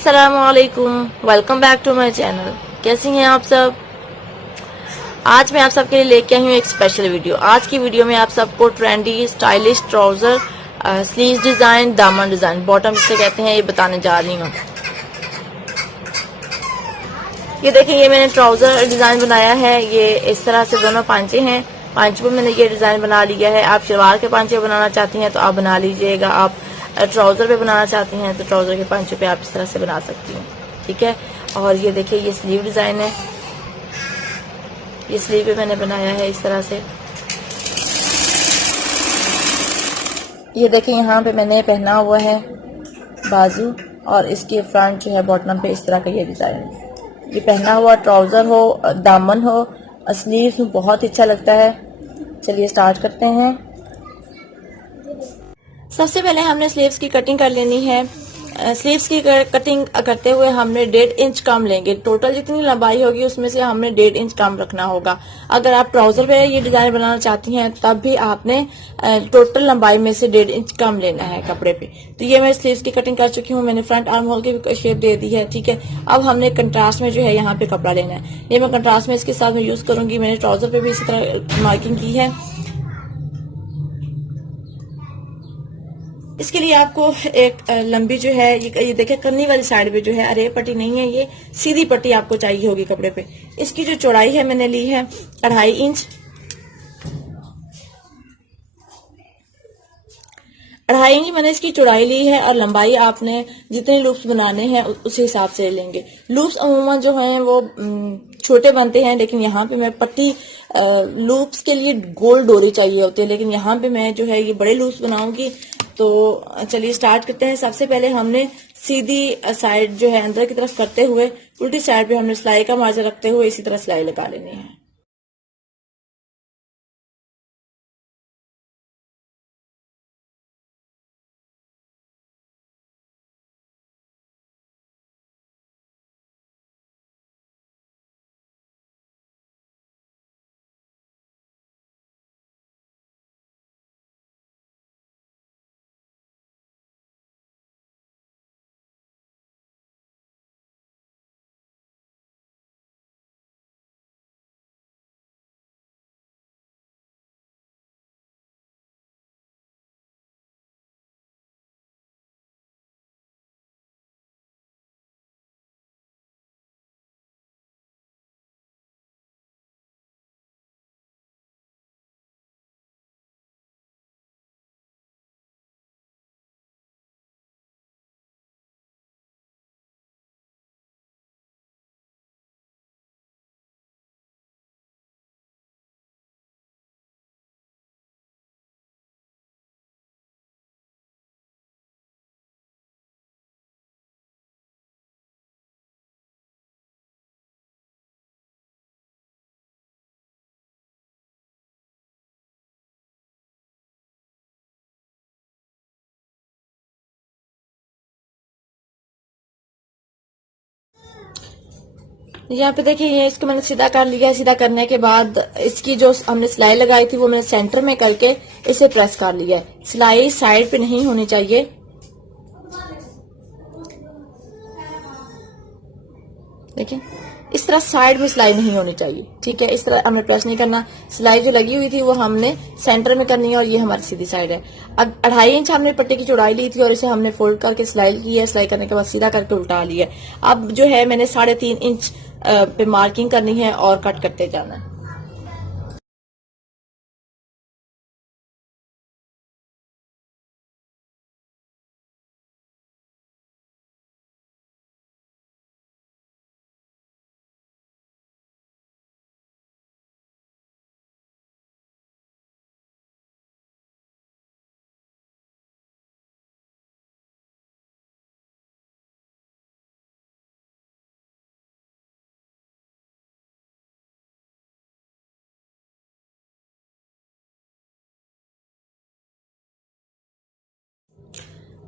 अस्सलामुअलैकुम, welcome back to my channel. कैसी हैं आप सब? आज मैं आप सबके लिए लेके आई हूँ एक स्पेशल वीडियो। आज की वीडियो में आप सबको trendy stylish trouser, sleeve design, दामन डिजाइन, बॉटम जिसे कहते हैं, ये बताने जा रही हूँ। ये देखिए, ये मैंने ट्राउजर डिजाइन बनाया है। ये इस तरह से दोनों पांचे हैं। पांचे पे मैंने ये डिजाइन बना लिया है। आप शलवार के पांचे बनाना चाहती हैं तो आप बना लीजिएगा। आप ट्राउजर पे बनाना चाहती हैं तो ट्राउजर के पांचे पे आप इस तरह से बना सकती हैं, ठीक है। और ये देखिए, ये स्लीव डिजाइन है। ये स्लीव पे मैंने बनाया है इस तरह से। ये देखिए, यहाँ पे मैंने पहना हुआ है बाजू, और इसके फ्रंट जो है बॉटम पे इस तरह का ये डिजाइन है। ये पहना हुआ ट्राउजर हो, दामन हो, स्लीव में बहुत अच्छा लगता है। चलिए स्टार्ट करते हैं। सबसे पहले हमने स्लीव्स की कटिंग कर लेनी है। स्लीव्स की कटिंग करते हुए हमने 1.5 इंच कम लेंगे। टोटल जितनी लंबाई होगी उसमें से हमने 1.5 इंच कम रखना होगा। अगर आप ट्राउजर पे ये डिजाइन बनाना चाहती हैं तब भी आपने टोटल लंबाई में से 1.5 इंच कम लेना है कपड़े पे। तो ये मैं स्लीव्स की कटिंग कर चुकी हूँ। मैंने फ्रंट आर्म होल की भी शेप दे दी है, ठीक है। अब हमने कंट्रास्ट में जो है यहाँ पे कपड़ा लेना है। ये मैं कंट्रास्ट में इसके साथ में यूज करूंगी। मैंने ट्राउजर पे भी इसी तरह मार्किंग की है। इसके लिए आपको एक लंबी जो है ये देखिए, कन्नी वाली साइड पे जो है अरे पट्टी नहीं है, ये सीधी पट्टी आपको चाहिए होगी कपड़े पे। इसकी जो चौड़ाई है मैंने ली है 2.5 इंच। 2.5 इंच मैंने इसकी चौड़ाई ली है, और लंबाई आपने जितने लूप्स बनाने हैं उस हिसाब से लेंगे। लूप्स अमूमन जो हैं वो छोटे बनते हैं, लेकिन यहाँ पे मैं पट्टी लूप्स के लिए गोल डोरी चाहिए होती है, लेकिन यहाँ पे मैं जो है ये बड़े लूप्स बनाऊंगी। तो चलिए स्टार्ट करते हैं। सबसे पहले हमने सीधी साइड जो है अंदर की तरफ करते हुए उल्टी साइड पे हमने सिलाई का मार्जिन रखते हुए इसी तरह सिलाई लगा लेनी है। यहाँ पे देखिए, ये इसको मैंने सीधा कर लिया। सीधा करने के बाद इसकी जो हमने सिलाई लगाई थी वो मैंने सेंटर में करके इसे प्रेस कर लिया है। सिलाई साइड पे नहीं होनी चाहिए, देखिए इस तरह साइड में सिलाई नहीं होनी चाहिए, ठीक है। इस तरह हमने प्रेस नहीं करना। सिलाई जो लगी हुई थी वो हमने सेंटर में करनी है, और ये हमारी सीधी साइड है। अब 2.5 इंच हमने पट्टी की चौड़ाई ली थी और इसे हमने फोल्ड करके सिलाई की है। सिलाई करने के बाद सीधा करके उल्टा लिया। अब जो है मैंने 3.5 इंच पे मार्किंग करनी है और कट करते जाना है।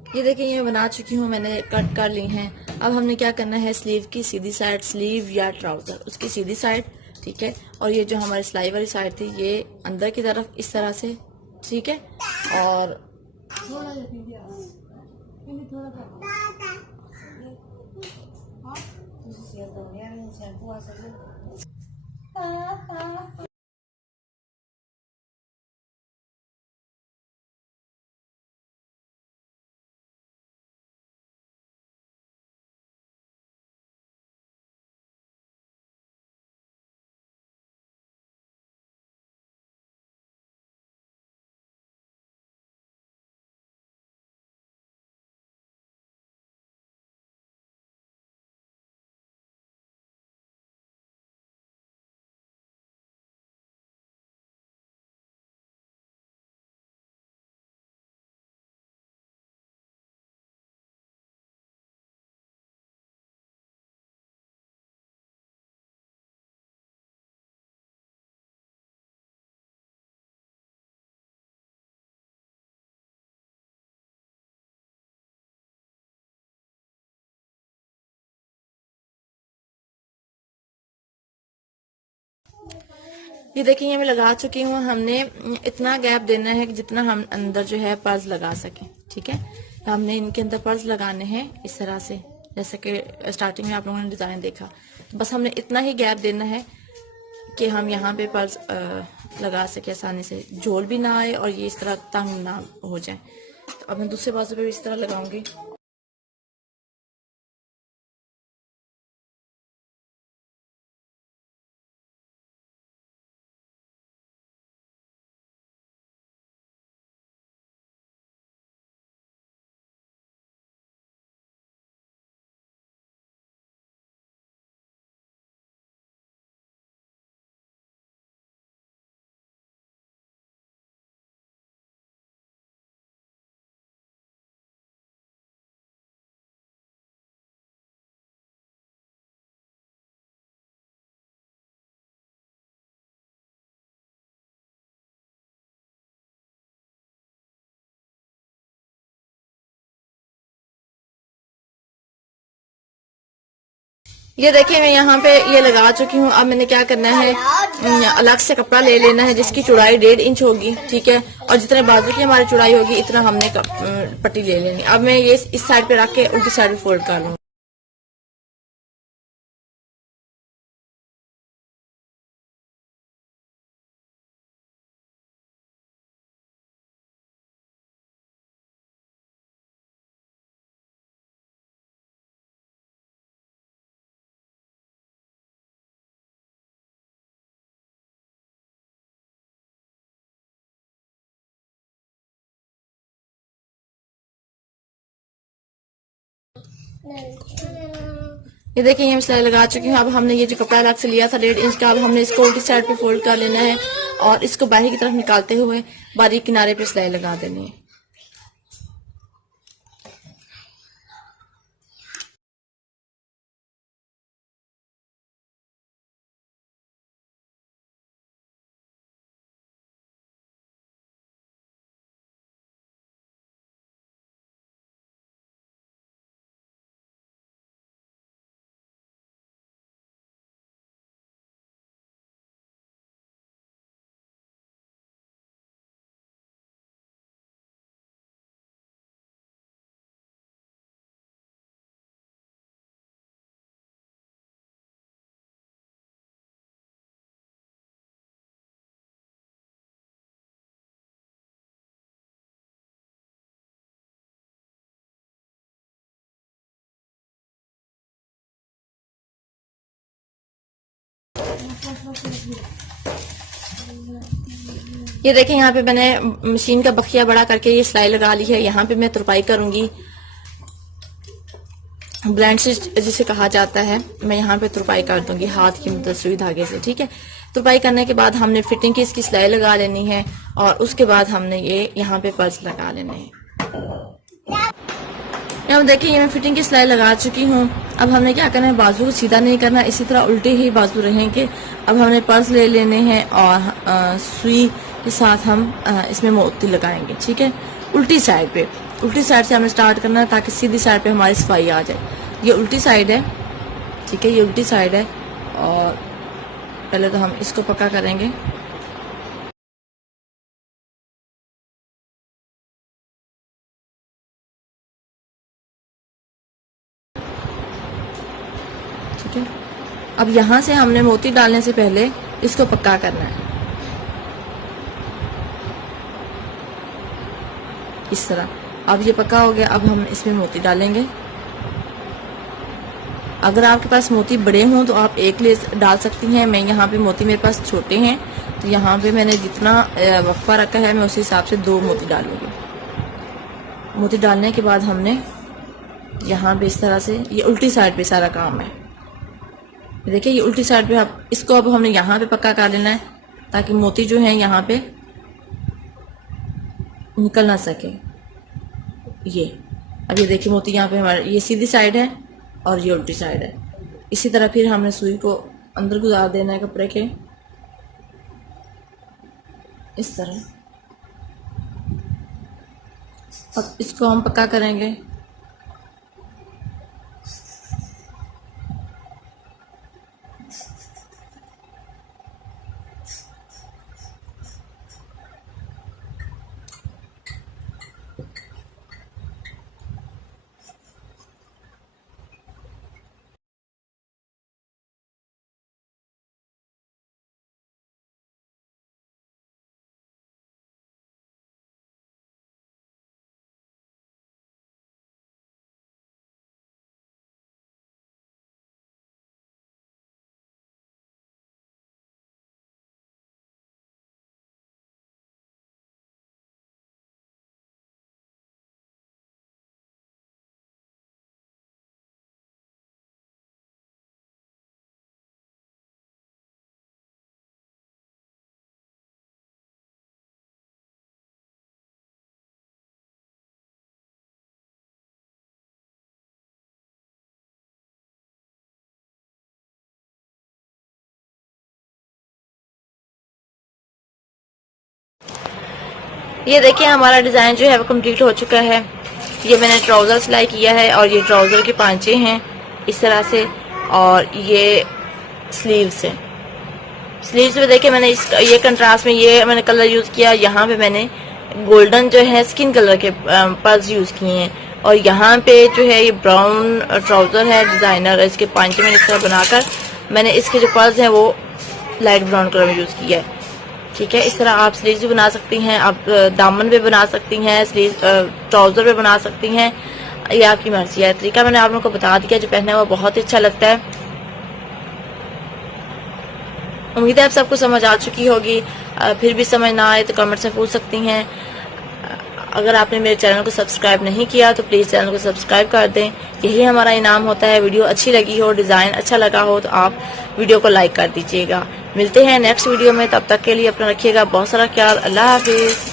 ये देखिए, ये बना चुकी हूँ मैंने, कट कर ली हैं। अब हमने क्या करना है, स्लीव की सीधी साइड, स्लीव या ट्राउजर उसकी सीधी साइड, ठीक है। और ये जो हमारी सिलाई वाली साइड थी ये अंदर की तरफ इस तरह से, ठीक है। और ये देखिए, ये मैं लगा चुकी हूँ। हमने इतना गैप देना है कि जितना हम अंदर जो है पर्स लगा सकें। ठीक है, तो हमने इनके अंदर पर्स लगाने हैं इस तरह से, जैसे कि स्टार्टिंग में आप लोगों ने डिजाइन देखा। तो बस हमने इतना ही गैप देना है कि हम यहाँ पे पर्स लगा सके आसानी से, झोल भी ना आए और ये इस तरह तंग ना हो जाए। तो अब मैं दूसरे बाजू पे भी इस तरह लगाऊंगी। ये देखिए, मैं यहाँ पे ये लगा चुकी हूँ। अब मैंने क्या करना है, अलग से कपड़ा ले लेना है जिसकी चौड़ाई 1.5 इंच होगी। ठीक है, और जितने बाजू की हमारी चौड़ाई होगी इतना हमने पट्टी ले लेनी। अब मैं ये इस साइड पे रख के उल्टी साइड पे फोल्ड कर लूँगी। ये देखिए, ये मैं सिलाई लगा चुकी हूँ। अब हमने ये जो कपड़ा अलग से लिया था 1.5 इंच का, अब हमने इसको उल्टी साइड पे फोल्ड कर लेना है और इसको बाहर की तरफ निकालते हुए बारीक किनारे पे सिलाई लगा देनी है। ये देखिए, यहाँ पे मैंने मशीन का बखिया बड़ा करके ये सिलाई लगा ली है। यहाँ पे मैं तुरपाई करूंगी, ब्लेंड स्टिच जिसे कहा जाता है। मैं यहाँ पे तुरपाई कर दूंगी हाथ की मदद सुई धागे से। ठीक है, तुरपाई करने के बाद हमने फिटिंग की इसकी सिलाई लगा लेनी है और उसके बाद हमने ये यहाँ पे पर्स लगा लेने हैं। अब देखिए, ये मैं फिटिंग की सिलाई लगा चुकी हूँ। अब हमने क्या करना है, बाजू को सीधा नहीं करना, इसी तरह उल्टे ही बाजू रहेंगे। अब हमने पर्स ले लेने हैं और सुई के साथ हम इसमें मोती लगाएंगे। ठीक है, उल्टी साइड पे, उल्टी साइड से हमें स्टार्ट करना है ताकि सीधी साइड पे हमारी सफाई आ जाए। ये उल्टी साइड है। ठीक है, ये उल्टी साइड है और पहले तो हम इसको पक्का करेंगे। ठीक है, अब यहाँ से हमने मोती डालने से पहले इसको पक्का करना है इस तरह। अब ये पक्का हो गया। अब हम इसमें मोती डालेंगे। अगर आपके पास मोती बड़े हों तो आप एक लेस डाल सकती हैं। मैं यहाँ पे मोती मेरे पास छोटे हैं तो यहाँ पे मैंने जितना वक्फा रखा है मैं उस हिसाब से 2 मोती डालूंगी। मोती डालने के बाद हमने यहाँ पे इस तरह से, ये उल्टी साइड पे सारा काम है। देखिए ये उल्टी साइड पे, आप इसको अब हमने यहाँ पे पक्का कर लेना है ताकि मोती जो है यहाँ पे निकल ना सके। ये अब ये देखिए मोती यहाँ पे हमारे, ये सीधी साइड है और ये उल्टी साइड है। इसी तरह फिर हमने सुई को अंदर गुजार देना है कपड़े के इस तरह। अब इसको हम पक्का करेंगे। ये देखिए हमारा डिजाइन जो है वो कंप्लीट हो चुका है। ये मैंने ट्राउजर सिलाई किया है और ये ट्राउजर के पांचे हैं इस तरह से, और ये स्लीव्स है। स्लीव्स में देखिए मैंने ये कंट्रास्ट में ये मैंने कलर यूज किया। यहाँ पे मैंने गोल्डन जो है स्किन कलर के पर्ल्स यूज किए हैं, और यहाँ पे जो है ये ब्राउन ट्राउजर है डिजाइनर, इसके पांचे मैंने इस तरह बनाकर मैंने इसके जो पर्ल्स हैं वो लाइट ब्राउन कलर में यूज किया है। ठीक है, इस तरह आप स्लीव्स भी बना सकती हैं, आप दामन पे बना सकती हैं, स्लीव ट्राउजर पे बना सकती हैं, ये आपकी मर्जी है। तरीका मैंने आप लोगों को बता दिया, जो पहने हुआ बहुत अच्छा लगता है। उम्मीद है आप सबको समझ आ चुकी होगी। फिर भी समझ ना आए तो कमेंट्स में पूछ सकती हैं। अगर आपने मेरे चैनल को सब्सक्राइब नहीं किया तो प्लीज चैनल को सब्सक्राइब कर दें, यही हमारा इनाम होता है। वीडियो अच्छी लगी हो, डिजाइन अच्छा लगा हो तो आप वीडियो को लाइक कर दीजिएगा। मिलते हैं नेक्स्ट वीडियो में, तब तक के लिए अपना रखिएगा बहुत सारा ख्याल। अल्लाह हाफिज।